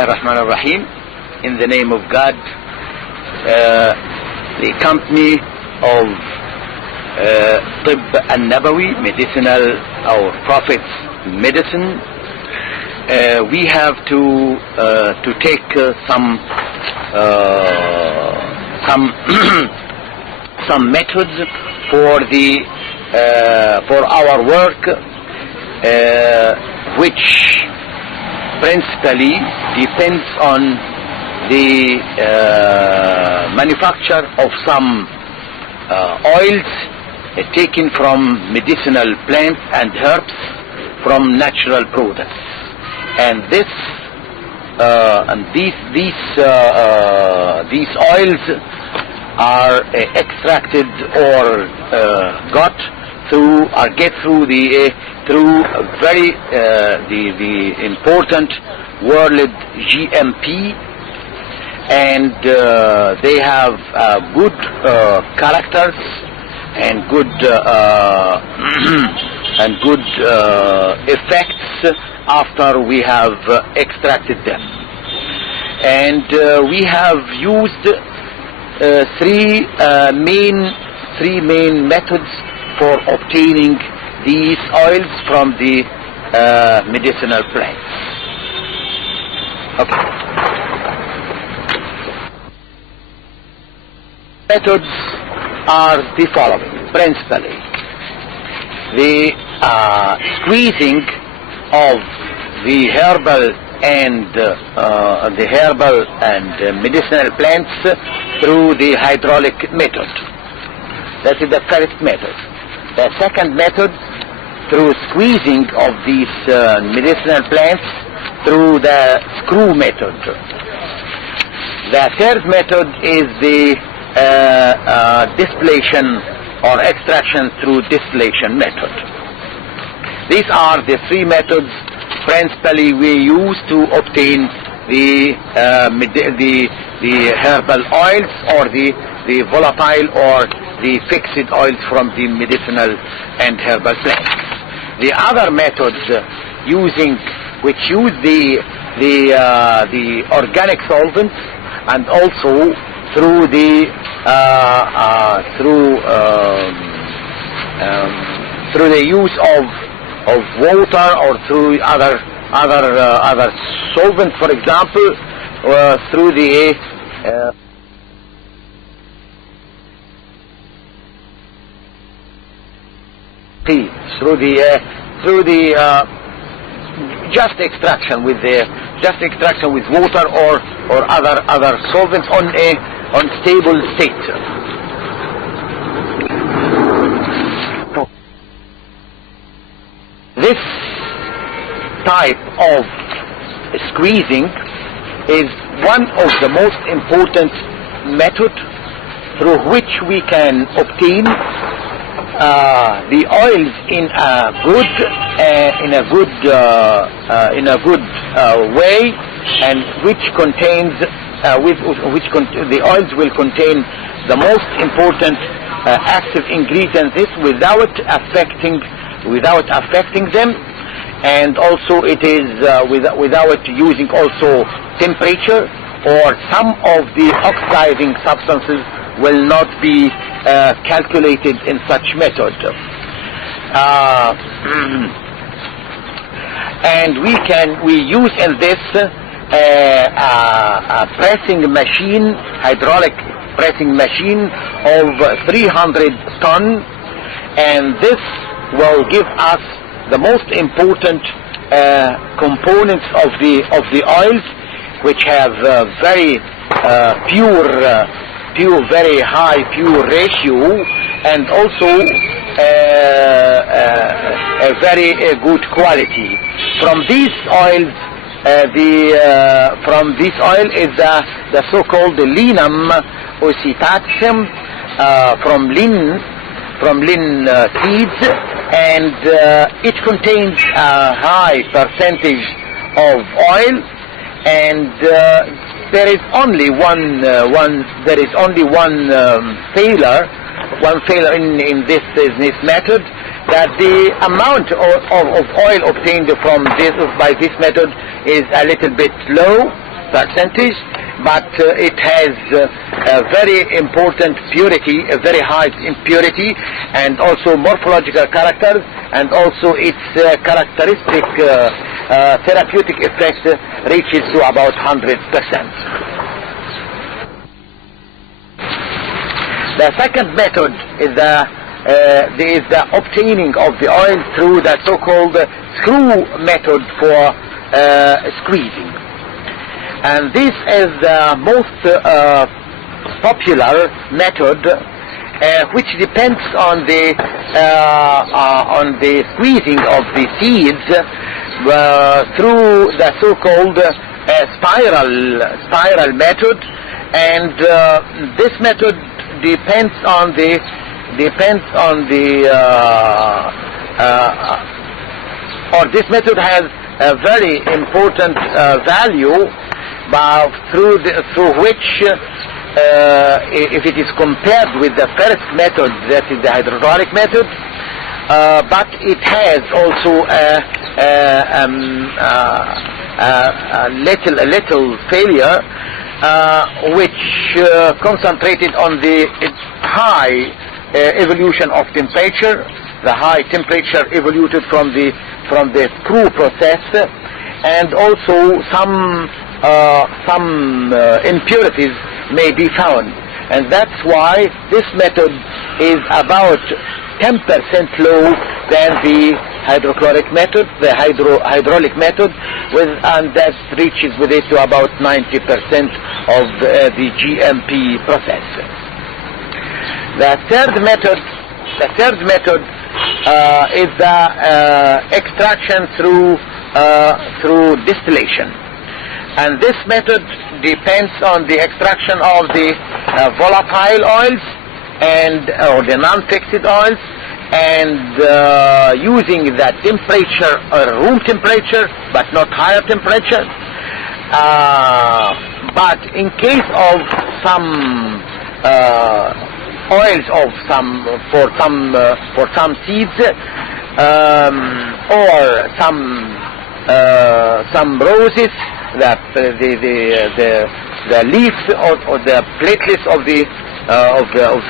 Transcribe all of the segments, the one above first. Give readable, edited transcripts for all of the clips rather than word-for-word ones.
Bismillah ar-Rahman ar-Rahim. In the name of God, the company of Tibb al-Nabawi, medicinal or Prophet's medicine, we have to take some methods for our work, which principally depends on the manufacture of some oils taken from medicinal plants and herbs from natural products, and these oils are extracted or get through the important world GMP, and they have good characters and good effects after we have extracted them. And we have used three main methods for obtaining these oils from the medicinal plants. Okay. Methods are the following. Principally, the squeezing of the herbal and medicinal plants through the hydraulic method. That is the first method. The second method, through squeezing of these medicinal plants through the screw method. The third method is the distillation or extraction through distillation method. These are the three methods principally we use to obtain the herbal oils or the volatile or the fixed oils from the medicinal and herbal plants. The other methods which use the organic solvents, and also through the use of water or through other solvents, for example, through the just extraction with water or other solvents on stable state. This type of squeezing is one of the most important methods through which we can obtain the oils in a good way, and the oils will contain the most important active ingredients without affecting them, and also it is without using also temperature, or some of the oxidizing substances will not be calculated in such method. And we use in this a pressing machine, hydraulic pressing machine of 300 ton, and this will give us the most important components of the oils, which have very very high pure ratio, and also a very good quality. From these oils, from this oil is the so-called linum ocytatum from lin seeds, and it contains a high percentage of oil, and there is only one failure in this method, that the amount of oil obtained from by this method is a little bit low, percentage, but it has a very important purity, a very high impurity, and also morphological characters, and also its characteristic therapeutic effect reaches to about 100%. The second method is the obtaining of the oil through the so-called screw method for squeezing. And this is the most popular method, which depends on the squeezing of the seeds through the so-called spiral method, and this method depends on the or this method has a very important value through which if it is compared with the first method, that is the hydraulic method, but it has also a little failure, which concentrated on the high evolution of temperature, the high temperature evolved from the screw process, and also some impurities may be found, and that's why this method is about 10% low than the hydrochloric method, the hydraulic method, and that reaches with it to about 90% of the GMP process. The third method is the extraction through distillation, and this method depends on the extraction of the volatile oils or the non-fixed oils, and using the temperature, room temperature, but not higher temperature. But in case of some oils of for some seeds, or some roses, that the leaves or the platelets of the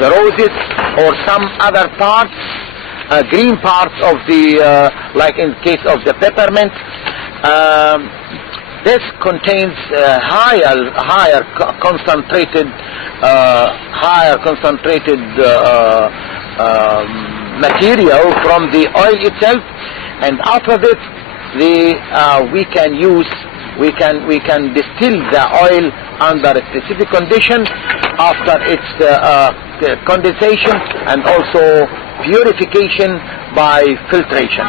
roses, or some other parts, green parts of the like in case of the peppermint, this contains higher concentrated material from the oil itself, and after this we can distill the oil under a specific condition after its condensation and also purification by filtration.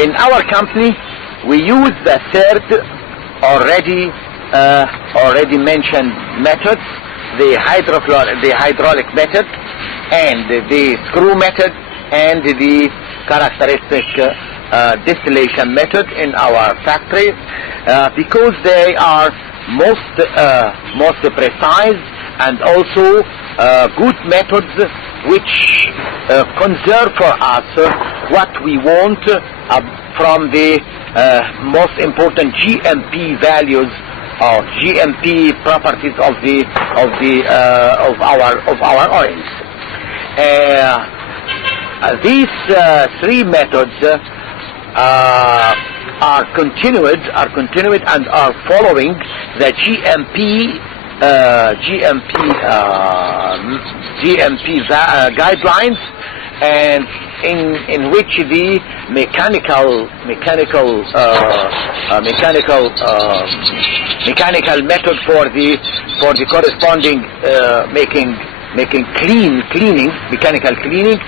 In our company, we use the third already mentioned methods, the hydraulic method, and the screw method, and the characteristic distillation method in our factory, because they are most precise and also good methods which conserve for us what we want from the most important GMP values or GMP properties of our oils. These three methods are continued and are following the GMP guidelines, and in which the mechanical method for the corresponding making mechanical cleaning